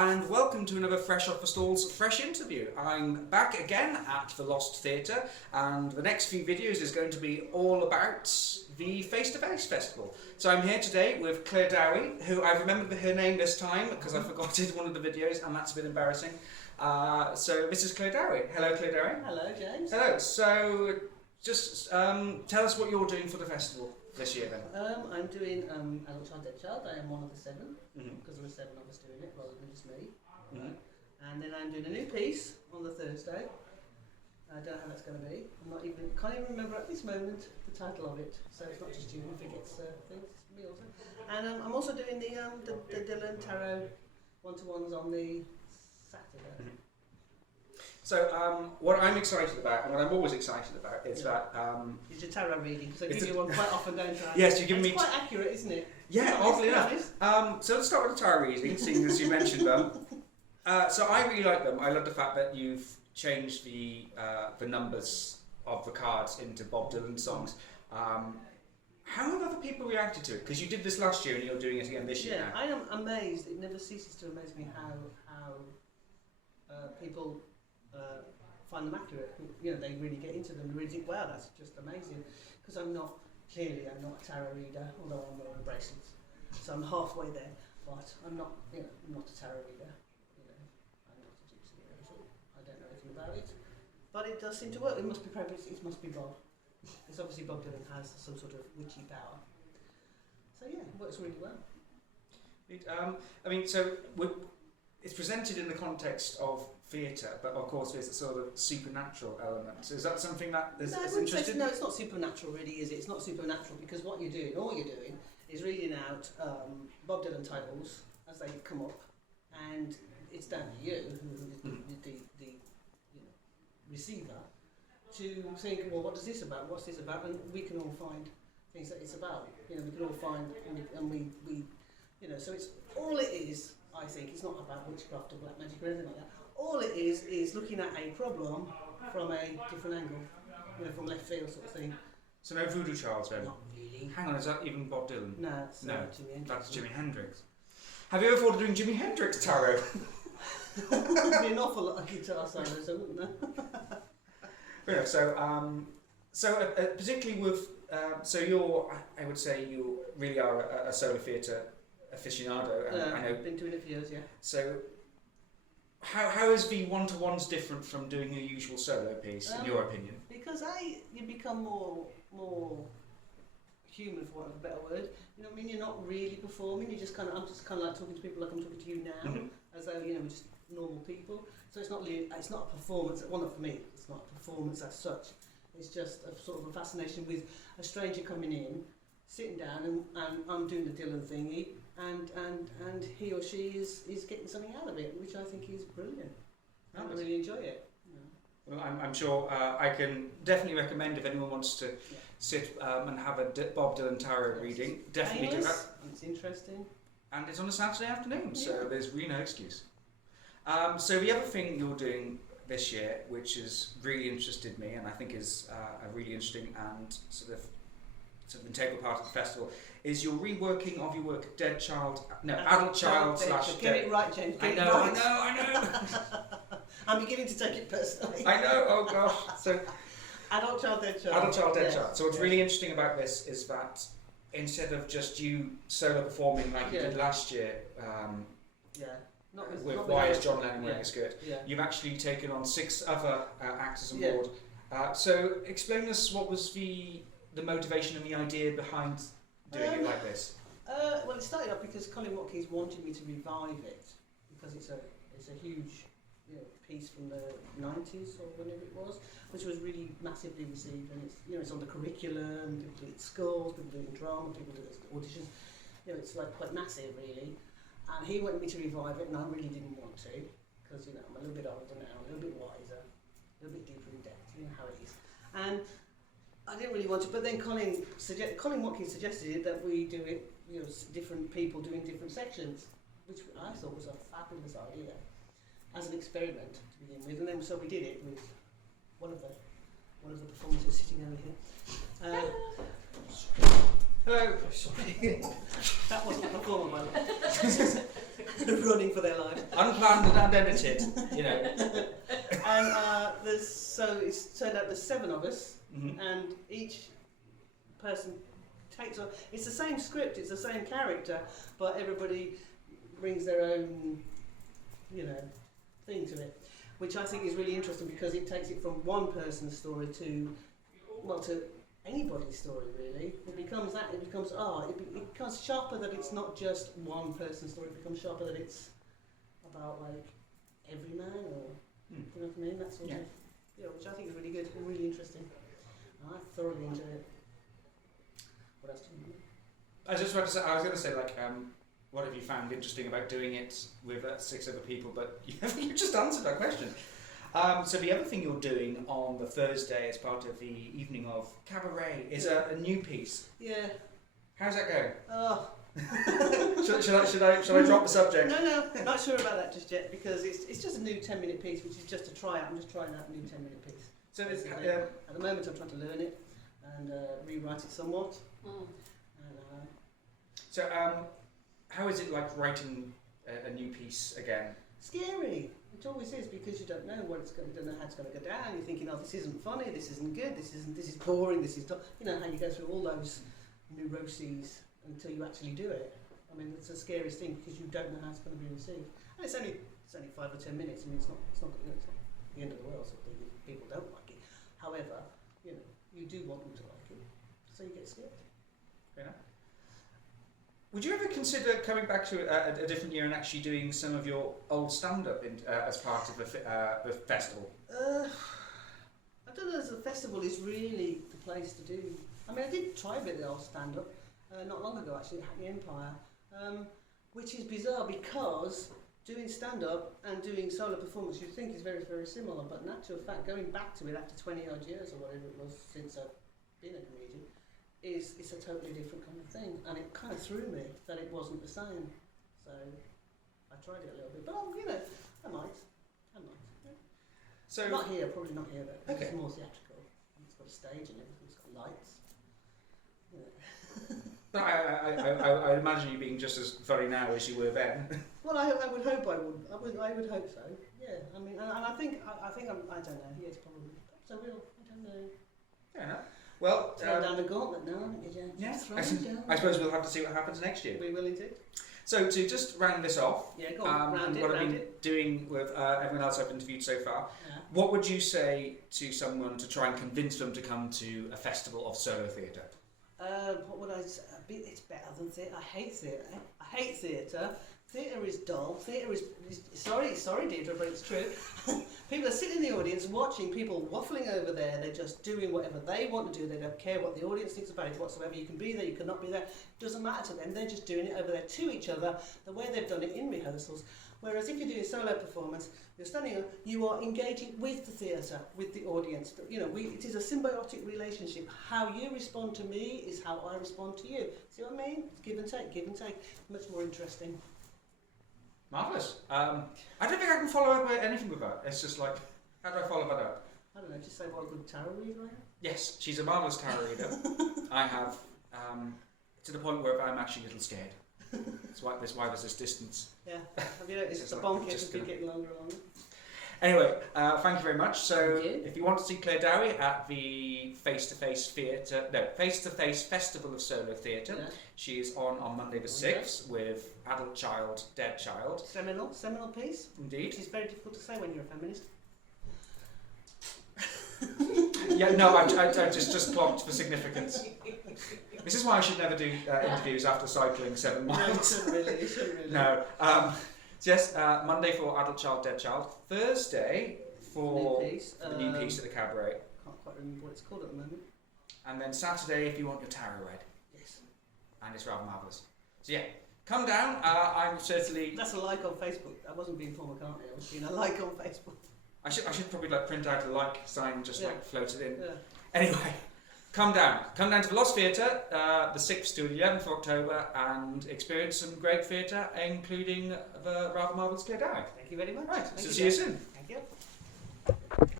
and welcome to another Fresh Off the Stalls Fresh Interview. I'm back again at the Lost Theatre, and the next few videos is going to be all about the Face-to-Face Festival. So I'm here today with Claire Dowie, who I remembered her name this time because I forgot it in one of the videos, and that's a bit embarrassing. So this is Claire Dowie. Hello, Claire Dowie. Hello, James. Hello. So just tell us what you're doing for the festival this year then. I'm doing Adult Child, Dead Child. I am one of the seven, because there were 7 of us doing it rather than just me. And then I'm doing a new piece on the Thursday. I don't know how that's going to be. Can't even remember at this moment the title of it. So it's not just you who forgets things, it's me also. And I'm also doing the Dylan Tarot one-to-ones on the Saturday. So what I'm excited about, and what I'm always excited about, is that... It's your tarot reading, because I give you one quite often, don't I? Yes, you give me... It's quite accurate, isn't it? Yeah, oddly enough. So let's start with the tarot reading, seeing as you mentioned them. So I really like them. I love the fact that you've changed the numbers of the cards into Bob Dylan songs. How have other people reacted to it? Because you did this last year and you're doing it again this year now. I am amazed. It never ceases to amaze me how people find them accurate. You know, they really get into them and really think, wow, that's just amazing. Because I'm not a tarot reader, although I'm wearing bracelets. So I'm halfway there, but I'm not a tarot reader. You know, I'm not a gypsy at all. I don't know anything about it. But it does seem to work. It must be Bob. It's obviously Bob Dylan has some sort of witchy power. So yeah, it works really well. It's presented in the context of theatre, but of course there's a sort of supernatural element. So is that something that is interesting? No, it's not supernatural really, is it? It's not supernatural because all you're doing is reading out Bob Dylan titles as they come up, and it's down to you, the receiver, to think, well, what is this about? What's this about? And we can all find things that it's about. You know, we can all find, and we so it's all it is. I think it's not about witchcraft or black magic or anything like that. All it is looking at a problem from a different angle, from left field sort of thing. So no voodoo childs then? Not really. Hang on, is that even Bob Dylan? No, it's Jimi Hendrix. That's Jimi Hendrix. Have you ever thought of doing Jimi Hendrix tarot? There'd be an awful lot of guitar solos, wouldn't there? So particularly with, I would say you really are a solo theatre aficionado. And I know, I've been doing it for years, yeah. So how is the one-to-ones different from doing a usual solo piece, in your opinion? Because you become more human, for want of a better word. You know what I mean? You're not really performing. I'm just kind of like talking to people like I'm talking to you now, as though we're just normal people. So it's not a performance. Well, not for me. It's not a performance as such. It's just a sort of a fascination with a stranger coming in, sitting down, and I'm doing the Dylan thingy, and he or she is getting something out of it, which I think is brilliant. I really enjoy it. Well, I'm sure I can definitely recommend if anyone wants to sit and have a Bob Dylan tarot reading. Definitely do that. It's interesting. And it's on a Saturday afternoon, so there's really no excuse. So the other thing you're doing this year, which has really interested me, and I think is a really interesting and sort of integral part of the festival, is your reworking of your work, Adult Child / Get it right, James. I know. I'm beginning to take it personally. I know. Oh gosh. So, Adult Child, Dead Child. Adult Child, Dead Child. So what's really interesting about this is that instead of just you solo performing like you did last year, with Why is John Lennon wearing a skirt, you've actually taken on 6 other actors on board. So explain us what was the motivation and the idea behind doing it like this. Well, it started off because Colin Watkins wanted me to revive it because it's a huge piece from the 90s or whenever it was, which was really massively received, and it's on the curriculum. People do it at schools, people do it in drama, people do it at auditions. It's like quite massive really. And he wanted me to revive it, and I really didn't want to because I'm a little bit older now, a little bit wiser, a little bit deeper in depth. You know how it is. And I didn't really want to, but then Colin Watkins suggested that we do it, different people doing different sections, which I thought was a fabulous idea as an experiment to begin with, and then so we did it with one of the performers sitting over here. Hello. Sorry. That wasn't a performer, by the way. running for their lives. Unplanned and unedited, you know. And it's turned out there's 7 of us, Mm-hmm. and each person takes on. It's the same script, it's the same character, but everybody brings their own, thing to it, which I think is really interesting because it takes it from one person's story to anybody's story really. It becomes it becomes sharper that it's not just one person's story. It becomes sharper that it's about like every man or you know what I mean. That sort of which I think is really good and really interesting. I thoroughly enjoy it. What else do you know? I was going to say what have you found interesting about doing it with 6 other people? But you just answered that question. So the other thing you're doing on the Thursday as part of the evening of Cabaret is a new piece. Yeah. How's that going? Oh. Should I drop the subject? No, not sure about that just yet because it's just a new 10-minute piece, which is just a try out. I'm just trying out a new 10-minute piece. So it's, at the moment, I'm trying to learn it and rewrite it somewhat. So how is it like writing a new piece again? Scary. It always is because you don't know what it's going. You don't know how it's going to go down. You're thinking, oh, this isn't funny. This isn't good. This is boring. This is not. You know how you go through all those neuroses until you actually do it. I mean, it's the scariest thing because you don't know how it's going to be received. And it's only 5 or 10 minutes. I mean, it's not the end of the world. So people don't like it. However, you do want them to like it, so you get scared. Fair enough. Would you ever consider coming back to a different year and actually doing some of your old stand-up as part of the festival? I don't know if the festival is really the place to do. I mean, I did try a bit of the old stand-up not long ago, actually, at the Empire, which is bizarre because doing stand-up and doing solo performance you think is very, very similar, but in actual fact, going back to it after 20-odd years or whatever it was since I've been a comedian, it's a totally different kind of thing, and it kind of threw me that it wasn't the same. So I tried it a little bit, but I might. Yeah. So not here, probably not here, but okay. It's more theatrical. It's got a stage and everything. It's got lights. But I imagine you being just as funny now as you were then. Well, I would hope I would. I would hope so. Yeah. I mean, and I think I don't know. Yes, probably. Perhaps I will. I don't know. Fair enough. Well, throw down the gauntlet now, haven't you, James? Yeah. Down. I suppose we'll have to see what happens next year. We will indeed. So to just round this off, go on. what I've been doing with everyone else I've interviewed so far, what would you say to someone to try and convince them to come to a festival of solo theatre? What would I say? It's better than theatre. I hate theatre. I hate theatre. Theatre is dull. Theatre is sorry, Deirdre, but it's true. People are sitting in the audience watching people waffling over there. They're just doing whatever they want to do. They don't care what the audience thinks about it whatsoever. You can be there, you cannot be there. It doesn't matter to them. They're just doing it over there to each other, the way they've done it in rehearsals. Whereas if you're doing a solo performance, you're standing up, you are engaging with the theatre, with the audience. It is a symbiotic relationship. How you respond to me is how I respond to you. See what I mean? It's give and take. Much more interesting. Marvellous. I don't think I can follow up anything with that. It's just like, how do I follow that up? I don't know, just say what a good tarot reader I am. Yes, she's a marvellous tarot reader. I have, to the point where I'm actually a little scared. That's why there's this distance. Yeah, have you noticed the bonk has been getting longer and longer? Anyway, thank you very much. So, if you want to see Claire Dowie at the Face-to-Face Festival of Solo Theatre, she is on Monday the 6th with Adult Child, Dead Child. Seminal piece. Indeed. Which is very difficult to say when you're a feminist. Yeah, no, I just clocked for significance. This is why I should never do interviews after cycling 7 miles. No, you shouldn't really. No. Yes, Monday for Adult Child, Dead Child. Thursday for the new piece at the Cabaret. Can't quite remember what it's called at the moment. And then Saturday if you want your tarot read. Yes. And it's rather marvellous. So yeah, come down. I'm certainly... That's a like on Facebook. I wasn't being Paul McCartney. I was being a like on Facebook. I should probably print out a like sign and just float it in. Yeah. Anyway, come down to the Lost Theatre, the 6th to the 11th of October, and experience some great theatre, including the rather marvellous Claire Dowie. Thank you very much. Right, so see you soon. Thank you.